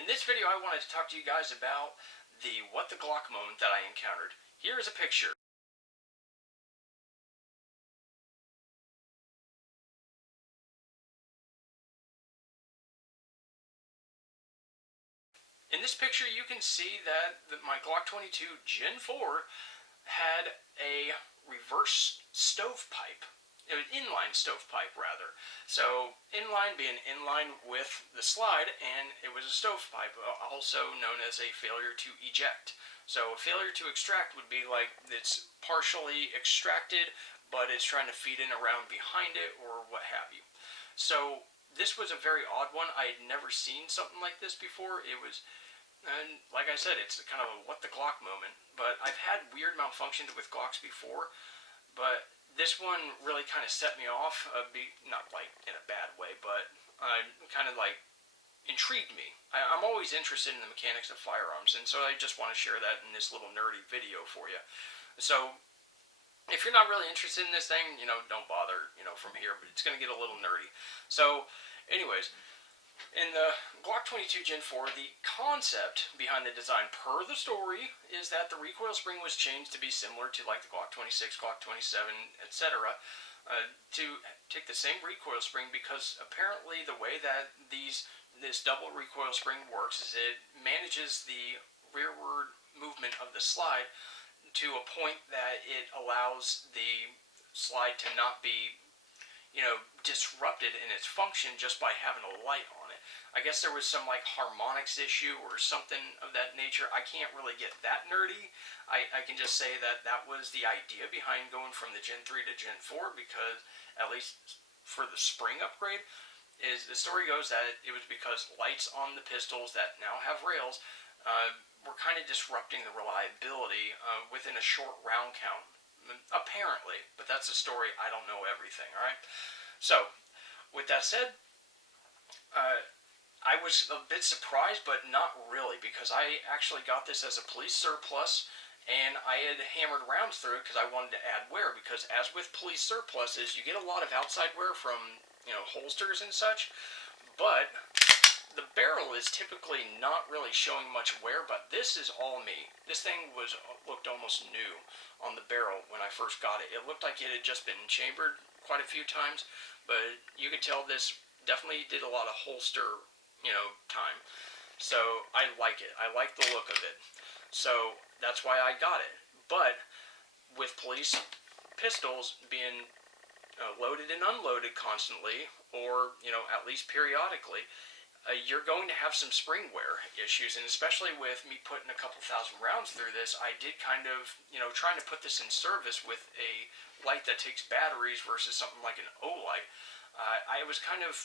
In this video, I wanted to talk to you guys about the what-the-Glock moment that I encountered. Here is a picture. In this picture, you can see that my Glock 22 Gen 4 had a reverse stovepipe. It was inline stovepipe, rather. So, inline being inline with the slide, and it was a stovepipe, also known as a failure to eject. So, a failure to extract would be like it's partially extracted, but it's trying to feed in around behind it, or what have you. So, this was a very odd one. I had never seen something like this before. It was, and like I said, it's kind of a what-the-Glock moment. But I've had weird malfunctions with Glocks before, but this one really kind of set me off, not like in a bad way, but kind of like intrigued me. I'm always interested in the mechanics of firearms, and so I just want to share that in this little nerdy video for you. So, if you're not really interested in this thing, don't bother, from here, but it's going to get a little nerdy. So, anyways, in the Glock 22 Gen 4, the concept behind the design per the story is that the recoil spring was changed to be similar to like the Glock 26, Glock 27, etc. To take the same recoil spring, because apparently the way that this double recoil spring works is it manages the rearward movement of the slide to a point that it allows the slide to not be disrupted in its function just by having a light on it. I guess there was some like harmonics issue or something of that nature. I can't really get that nerdy. I can just say that that was the idea behind going from the Gen 3 to Gen 4, because at least for the spring upgrade, is the story goes that it was because lights on the pistols that now have rails were kind of disrupting the reliability within a short round count. Apparently, but that's a story. I don't know everything, alright? So, with that said, I was a bit surprised, but not really, because I actually got this as a police surplus, and I had hammered rounds through it because I wanted to add wear, because as with police surpluses, you get a lot of outside wear from, holsters and such, but the barrel is typically not really showing much wear, but this is all me. This thing looked almost new on the barrel when I first got it. It looked like it had just been chambered quite a few times, but you could tell this definitely did a lot of holster, time. So I like it. I like the look of it. So that's why I got it. But with police pistols being loaded and unloaded constantly, or at least periodically, you're going to have some spring wear issues, and especially with me putting a couple thousand rounds through this, I did kind of, trying to put this in service with a light that takes batteries versus something like an O-light. I was kind of,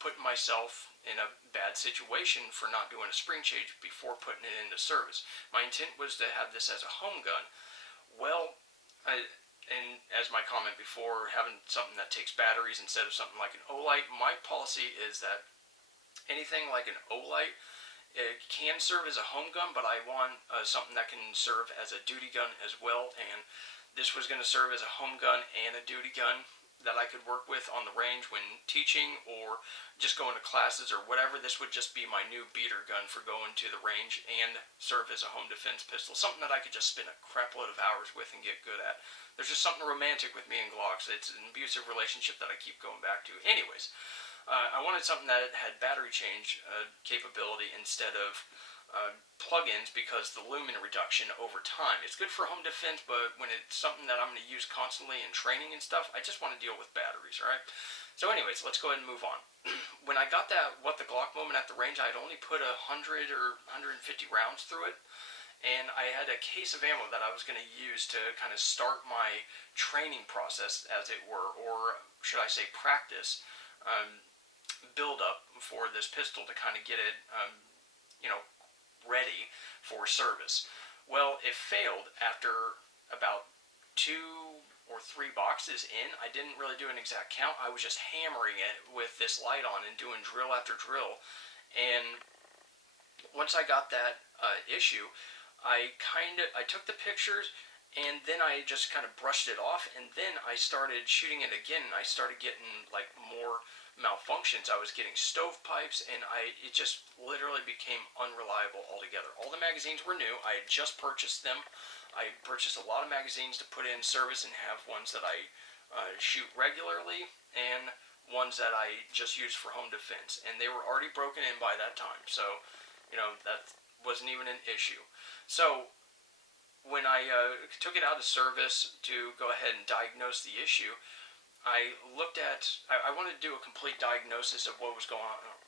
putting myself in a bad situation for not doing a spring change before putting it into service. My intent was to have this as a home gun. Well, and as my comment before, having something that takes batteries instead of something like an O-light, my policy is that anything like an O-light, it can serve as a home gun, but I want something that can serve as a duty gun as well, and this was going to serve as a home gun and a duty gun that I could work with on the range when teaching or just going to classes or whatever. This would just be my new beater gun for going to the range and serve as a home defense pistol, something that I could just spend a crap load of hours with and get good at. There's just something romantic with me and Glocks. It's an abusive relationship that I keep going back to. Anyways, I wanted something that had battery change capability instead of plug-ins, because the lumen reduction over time, it's good for home defense, but when it's something that I'm going to use constantly in training and stuff, I just want to deal with batteries, alright? So anyways, let's go ahead and move on. When I got that what-the-Glock moment at the range, I'd only put 100 or 150 rounds through it, and I had a case of ammo that I was going to use to kind of start my training process, as it were, or should I say practice, build up for this pistol to kind of get it, ready for service. Well, it failed after about 2 or 3 boxes in. I didn't really do an exact count. I was just hammering it with this light on and doing drill after drill. And once I got that issue, I took the pictures, and then I just kind of brushed it off, and then I started shooting it again, and I started getting like more malfunctions. I was getting stovepipes, and it just literally became unreliable altogether. All the magazines were new. I had just purchased them. I purchased a lot of magazines to put in service and have ones that I shoot regularly and ones that I just use for home defense. And they were already broken in by that time. So, that wasn't even an issue. So, when I took it out of service to go ahead and diagnose the issue, I wanted to do a complete diagnosis of what was going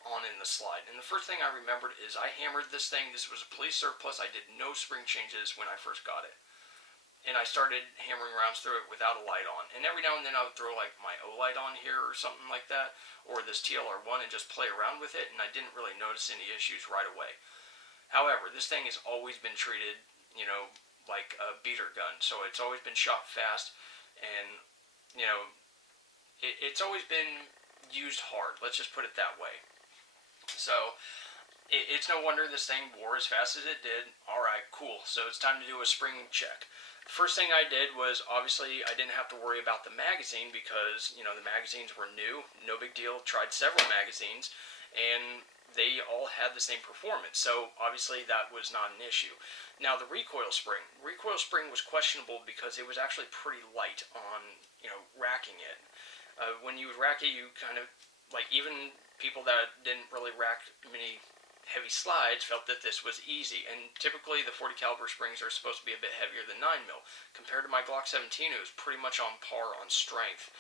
on in the slide. And the first thing I remembered is I hammered this thing. This was a police surplus. I did no spring changes when I first got it. And I started hammering rounds through it without a light on. And every now and then I would throw like my O-light on here or something like that, or this TLR1, and just play around with it, and I didn't really notice any issues right away. However, this thing has always been treated, like a beater gun. So it's always been shot fast, and, it's always been used hard. Let's just put it that way. So it's no wonder this thing wore as fast as it did. Alright, cool. So it's time to do a spring check. The first thing I did was, obviously, I didn't have to worry about the magazine because, the magazines were new. No big deal. Tried several magazines, and they all had the same performance. So, obviously, that was not an issue. Now, the recoil spring. Recoil spring was questionable because it was actually pretty light on, racking it. When you would rack it, you kind of, like, even people that didn't really rack many heavy slides felt that this was easy. And typically the 40 caliber springs are supposed to be a bit heavier than 9mm. Compared to my Glock 17, it was pretty much on par on strength,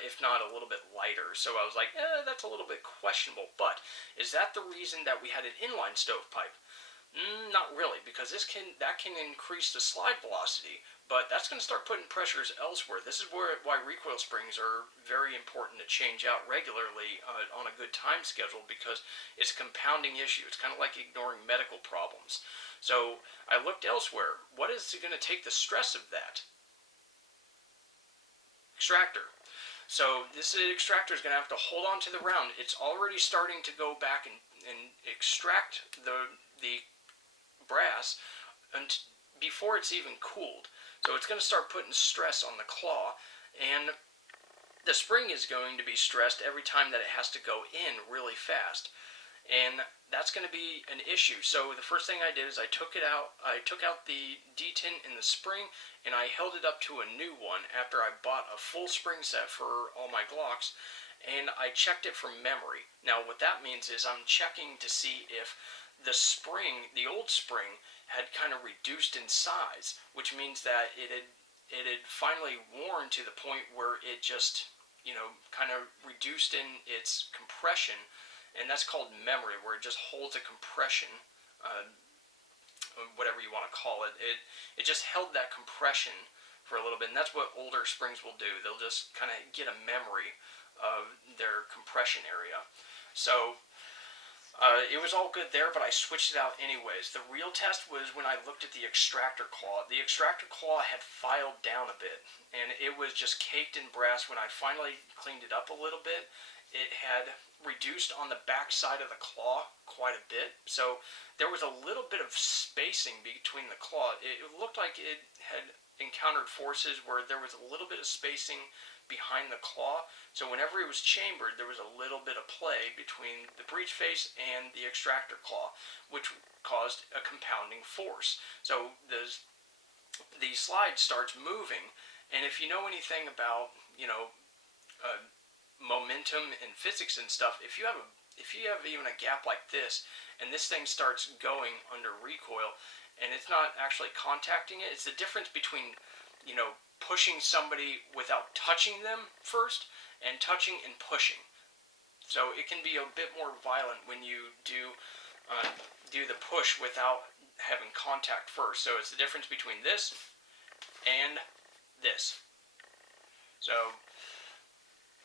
if not a little bit lighter. So I was like, that's a little bit questionable. But is that the reason that we had an inline stovepipe? Not really, because that can increase the slide velocity, but that's going to start putting pressures elsewhere. This is why recoil springs are very important to change out regularly on a good time schedule, because it's a compounding issue. It's kind of like ignoring medical problems. So I looked elsewhere. What is going to take the stress of that? Extractor. So this extractor is going to have to hold on to the round. It's already starting to go back and extract the brass before it's even cooled. So it's going to start putting stress on the claw, and the spring is going to be stressed every time that it has to go in really fast, and that's going to be an issue. So the first thing I did is I took out the detent in the spring, and I held it up to a new one after I bought a full spring set for all my Glocks, and I checked it from memory. Now what that means is I'm checking to see if the spring, the old spring, had kind of reduced in size, which means that it had finally worn to the point where it just, kind of reduced in its compression, and that's called memory, where it just holds a compression, whatever you want to call it. It just held that compression for a little bit, and that's what older springs will do. They'll just kind of get a memory of their compression area. So it was all good there, but I switched it out anyways. The real test was when I looked at the extractor claw. The extractor claw had filed down a bit, and it was just caked in brass. When I finally cleaned it up a little bit, it had reduced on the back side of the claw quite a bit. So there was a little bit of spacing between the claw. It looked like it had encountered forces where there was a little bit of spacing behind the claw, so whenever it was chambered, there was a little bit of play between the breech face and the extractor claw, which caused a compounding force. So the slide starts moving, and if you know anything about momentum and physics and stuff, if you have even a gap like this, and this thing starts going under recoil, and it's not actually contacting it, it's the difference between pushing somebody without touching them first, and touching and pushing. So it can be a bit more violent when you do the push without having contact first. So it's the difference between this and this. So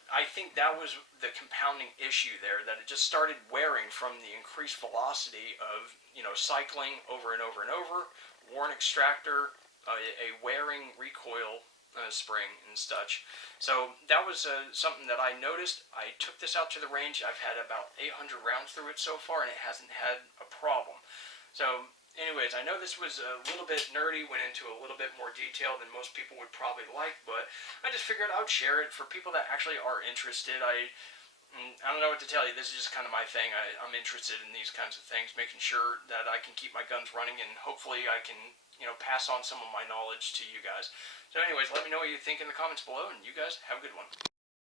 I think that was the compounding issue there, that it just started wearing from the increased velocity of cycling over and over and over, worn extractor, a wearing recoil spring and such. So that was something that I noticed. I took this out to the range. I've had about 800 rounds through it so far, and it hasn't had a problem. So anyways, I know this was a little bit nerdy, went into a little bit more detail than most people would probably like, but I just figured I would share it for people that actually are interested. I don't know what to tell you. This is just kind of my thing. I'm interested in these kinds of things, making sure that I can keep my guns running, and hopefully I can, pass on some of my knowledge to you guys. So anyways, let me know what you think in the comments below, and you guys have a good one.